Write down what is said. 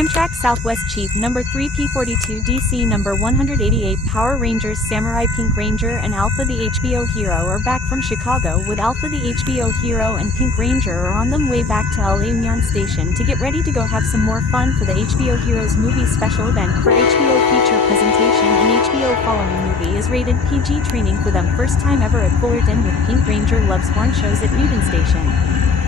Amtrak Southwest Chief Number 3 P42dc Number 188 Power Rangers Samurai Pink Ranger and Alpha the HBO Hero are back from Chicago, with Alpha the HBO Hero and Pink Ranger are on them way back to LA Union Station to get ready to go have some more fun for the HBO Heroes movie special event for HBO feature presentation, and HBO following movie is rated PG training for them first time ever at Fullerton, with Pink Ranger loves horn shows at Union Station.